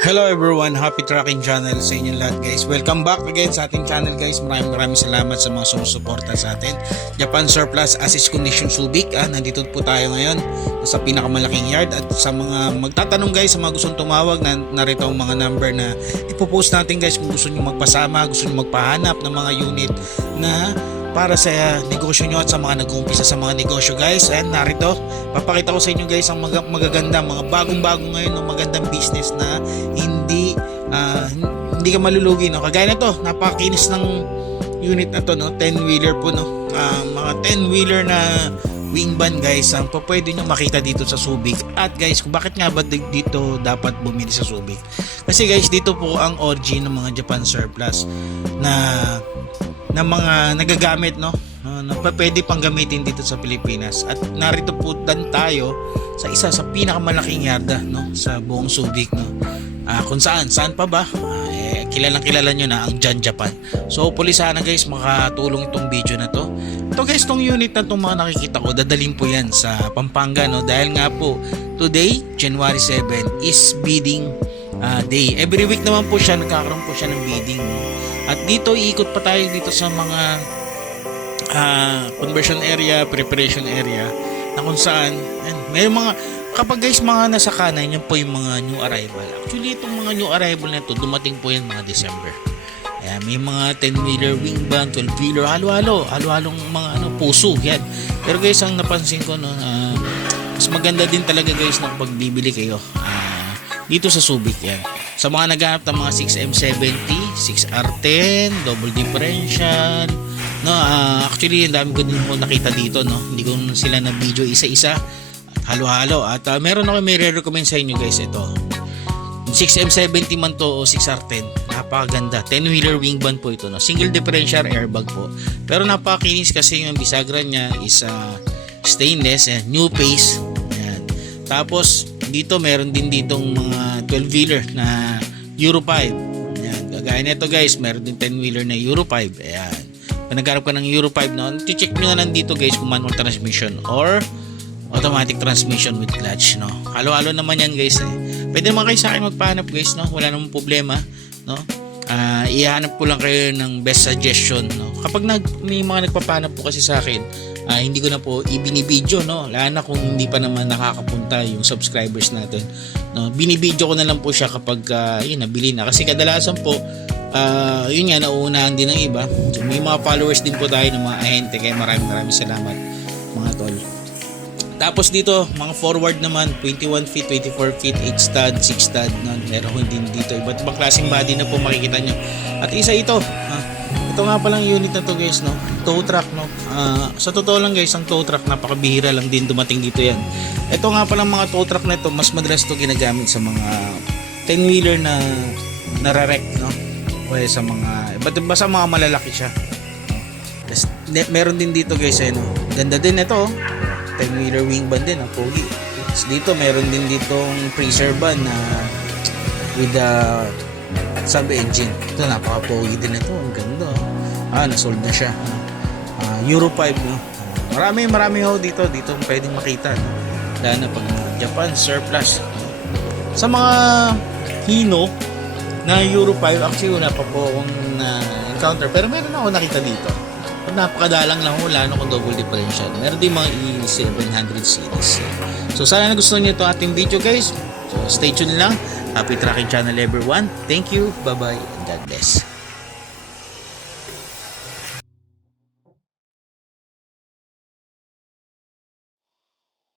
Hello everyone, happy tracking channel sa inyong lahat guys. Welcome back again sa ating channel guys. Maraming salamat sa mga sumusuporta sa atin. Japan Surplus Assist Condition Subic. Nandito po tayo ngayon sa pinakamalaking yard. At sa mga magtatanong guys, sa mga gustong tumawag, narito ang mga number na ipopost natin guys. Kung gusto nyo magpasama, gusto nyo magpahanap ng mga unit na para sa negosyo nyo at sa mga nag-uumpisa sa mga negosyo guys. And narito, papakita ko sa inyo guys ang magaganda, mga bagong-bago ngayon ng magandang business na hindi ka malulugi, no? Kagaya na to, napakakinis ng unit na to, no? 10-wheeler po, no? Mga 10-wheeler na wing van guys, ang pwede nyo makita dito sa Subic. At guys, kung bakit nga ba dito dapat bumili sa Subic? Kasi guys, dito po ang origin ng mga Japan Surplus na mga nagagamit, no? Na pwede pang gamitin dito sa Pilipinas. At narito po tayo sa isa sa pinakamalaking yarda, no? Sa buong Subic, no? Kung saan pa ba? Kilala nyo na ang Jan Japan. So hopefully sana guys makatulong itong video na to. Ito guys, tong unit na itong mga nakikita ko, dadalhin po yan sa Pampanga, no? Dahil nga po today, January 7 is bidding day. Every week naman po siya, nagkakaroon po siya ng bidding, no? At dito iikot pa tayo dito sa mga conversion area, preparation area, na kung saan may mga, kapag guys mga nasa kanan, yan po yung mga new arrival. Actually itong mga new arrival na ito, dumating po yan mga December. Ayan, may mga 10-wheeler wing van, 12-wheeler, halo-halong mga puso yan. Pero guys, ang napansin ko, no, mas maganda din talaga guys na pag bibili kayo dito sa Subic yan. Sa mga naghahanap ng mga 6M70, 6R10, double differential, no, actually ang dami ko din po nakita dito, no. Hindi ko sila na video isa-isa, halo-halo. At meron ako may re-recommend sa inyo guys, ito 6M70 man to o 6R10, napakaganda. 10-wheeler wing van po ito, no. Single differential airbag po, pero napakinis kasi yung bisagra niya is stainless, new face. Ayan. Tapos dito meron din ditong mga 12-wheeler na Euro 5. Ayan. Kagaya nito guys, meron din 10-wheeler na Euro 5. Ayan. Kung nagharap ka ng Euro 5, no, check nyo na lang dito guys kung manual transmission or automatic transmission with clutch, no. Halo-halo naman yan guys. Pwede naman kayo sa akin magpahanap guys, no. Wala namang problema, no. Ihanap ko lang kayo ng best suggestion, no. Kapag may mga nagpapahanap po kasi sa akin, hindi ko na po ibinibidyo, no. Lalo na kung hindi pa naman nakakapunta yung subscribers natin, no. Binibidyo ko na lang po siya kapag yun, nabili na. Kasi kadalasan po yun nga, nauunahan din ng iba. So, may mga followers din po tayo ng mga ahente, kaya maraming salamat mga tol. Tapos dito, mga forward naman, 21 feet, 24 feet, 8 stud, 6 stud, no? Meron din dito. Iba't ibang klaseng body na po makikita nyo. At isa ito, ito nga palang unit na to guys, no? Tow truck, no? Sa totoo lang guys, ang tow truck, napakabihira lang din dumating dito yan. Ito nga palang mga tow truck na ito, mas madalas ito ginagamit sa mga 10-wheeler na nararek, no? O sa mga, basta mga malalaki siya. Tapos, meron din dito guys, no? Ganda din ito, 10-wheeler wing van din, pogi. Tapos dito meron din ditong freezer van na with sub engine. Ito napaka-pogi din ito, ang ganda. Nasold na siya. Euro 5, no. Marami ho dito pwedeng makita, no? Dahil na pag Japan Surplus. Sa mga Hino na Euro 5, actually wala pa po akong encounter, pero meron ako nakita dito. Napakadalang lang ho, lalo kung double differential. Meron din mga E700 series. So sana nagustuhan niyo ito ating video guys. So stay tuned lang. Happy tracking channel everyone. Thank you. Bye bye and God bless.